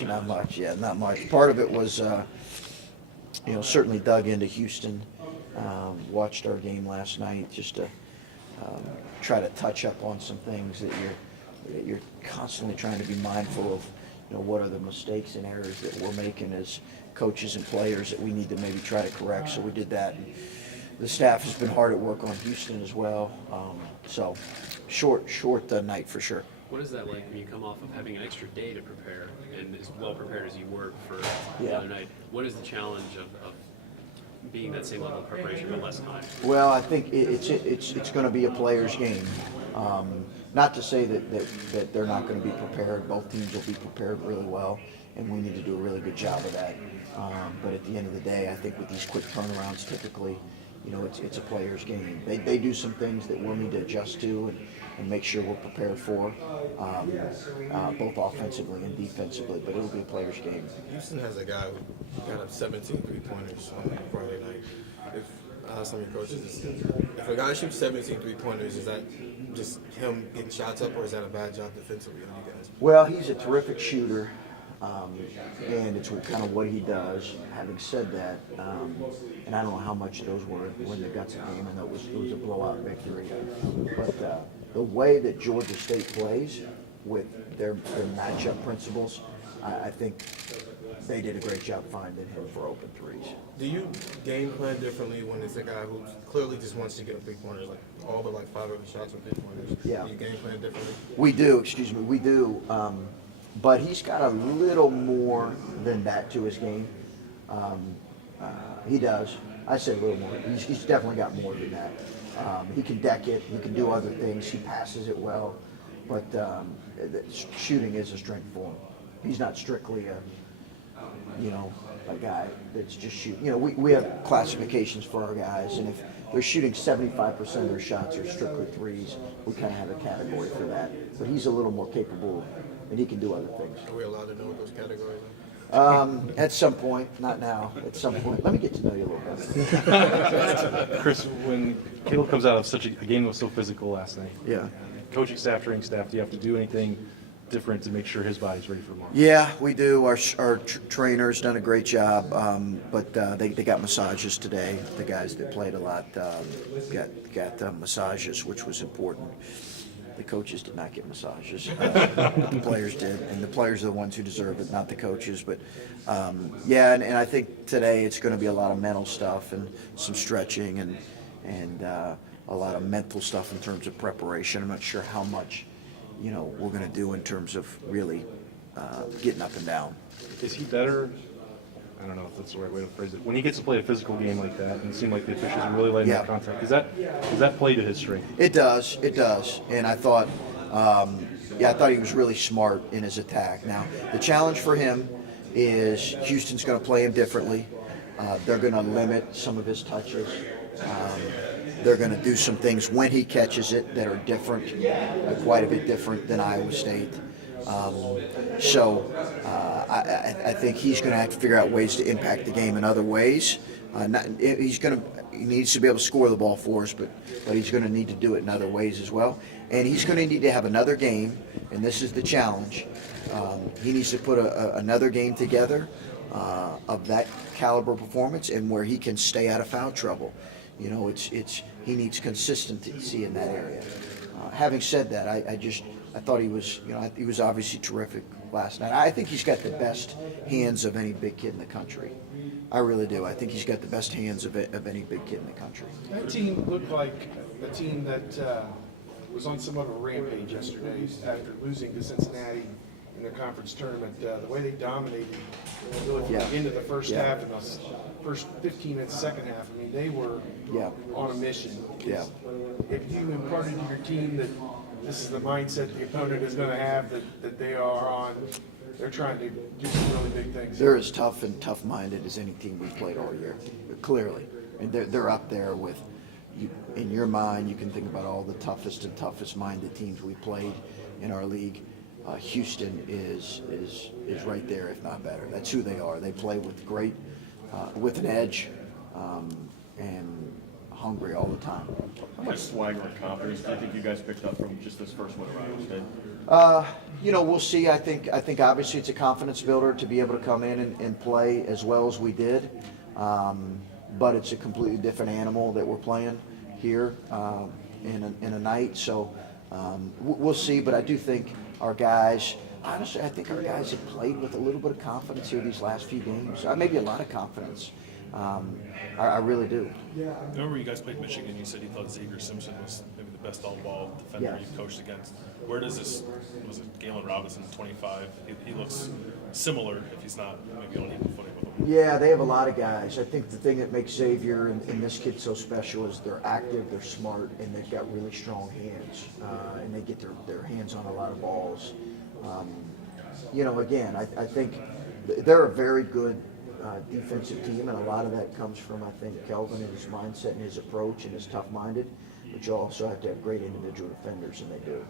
Not much, yeah, not much. Part of it was, certainly dug into Houston. Watched our game last night just to try to touch up on some things that you're constantly trying to be mindful of. What are the mistakes and errors that we're making as coaches and players that we need to maybe try to correct. So we did that. And the staff has been hard at work on Houston as well. So short night for sure. What is that like when you come off of having an extra day to prepare and as well prepared as you were for the other night? What is the challenge of being that same level of preparation but less time? Well, I think it's going to be a player's game. Not to say that they're not going to be prepared. Both teams will be prepared really well, and we need to do a really good job of that. But at the end of the day, I think with these quick turnarounds, typically, it's a player's game. They do some things that we'll need to adjust to and make sure we're prepared for, both offensively and defensively, but it'll be a player's game. Houston has a guy who got up 17 three-pointers on Friday night. If some of your coaches, if a guy shoots 17 three-pointers, is that just him getting shots up, or is that a bad job defensively on you guys? Well, he's a terrific shooter. And it's kind of what he does. Having said that, and I don't know how much those were in the guts of the game, and it was a blowout victory. But the way that Georgia State plays with their matchup principles, I think they did a great job finding him for open threes. Do you game plan differently when it's a guy who clearly just wants to get a three-pointer, like all but like 5 of his shots are three-pointers? Yeah. Do you game plan differently? We do. But he's got a little more than that to his game. He does. I say a little more. He's definitely got more than that. He can deck it. He can do other things. He passes it well. But shooting is a strength for him. He's not strictly a guy that's just shooting. We have classifications for our guys, and if they're shooting 75% of their shots are strictly threes, we kind of have a category for that. But he's a little more capable, and he can do other things. Are we allowed to know what those categories are? At some point, not now. At some point, let me get to know you a little better. Chris, when Caleb comes out of such a game that was so physical last night, Yeah. coaching staff, training staff, do you have to do anything different to make sure his body's ready for tomorrow? Yeah, we do. Our trainer's done a great job, but they got massages today. The guys that played a lot got massages, which was important. The coaches did not get massages. The players did, and the players are the ones who deserve it, not the coaches. But and I think today it's going to be a lot of mental stuff and some stretching and a lot of mental stuff in terms of preparation. I'm not sure how much we're going to do in terms of really getting up and down. Is he better? I don't know if that's the right way to phrase it. When he gets to play a physical game like that, and it seemed like the officials are really letting that contact, does that play to his strength? It does. And I thought, I thought he was really smart in his attack. Now, the challenge for him is Houston's going to play him differently. They're going to limit some of his touches. They're going to do some things when he catches it that are different, quite a bit different than Iowa State. I think he's going to have to figure out ways to impact the game in other ways. He needs to be able to score the ball for us, but he's going to need to do it in other ways as well. And he's going to need to have another game, and this is the challenge. He needs to put another game together of that caliber performance and where he can stay out of foul trouble. He needs consistency in that area. Having said that, I thought he was obviously terrific last night. I think he's got the best hands of any big kid in the country. I really do. I think he's got the best hands of any big kid in the country. That team looked like a team that was on somewhat of a rampage yesterday after losing to Cincinnati in the conference tournament. The way they dominated really from the end of the first half and the first 15 minutes, second half. I mean, they were on a mission. Yeah. If you imparted to your team that this is the mindset the opponent is going to have, that they are on, they're trying to do some really big things. They're as tough and tough-minded as any team we've played all year, clearly. And they're up there with, in your mind, you can think about all the toughest and toughest-minded teams we played in our league. Houston is right there, if not better. That's who they are. They play with with an edge, and hungry all the time. How much swagger and confidence do you think you guys picked up from just this first one around State? We'll see. I think obviously it's a confidence builder to be able to come in and play as well as we did. But it's a completely different animal that we're playing here in a night. So we'll see. But I do think our guys, honestly, I think our guys have played with a little bit of confidence here these last few games. Maybe a lot of confidence. I really do. Remember you guys played Michigan, you said you thought Xavier Simpson was maybe the best all-ball defender Yeah. you've coached against. Where does this, was it Galen Robinson, 25? He looks similar if he's not maybe on equal footing with him. Yeah, they have a lot of guys. I think the thing that makes Xavier and this kid so special is they're active, they're smart, and they've got really strong hands. And they get their hands on a lot of balls. Again, I think they're a very good defensive team, and a lot of that comes from, I think, Kelvin and his mindset and his approach and his tough-minded, but you also have to have great individual defenders, and they do.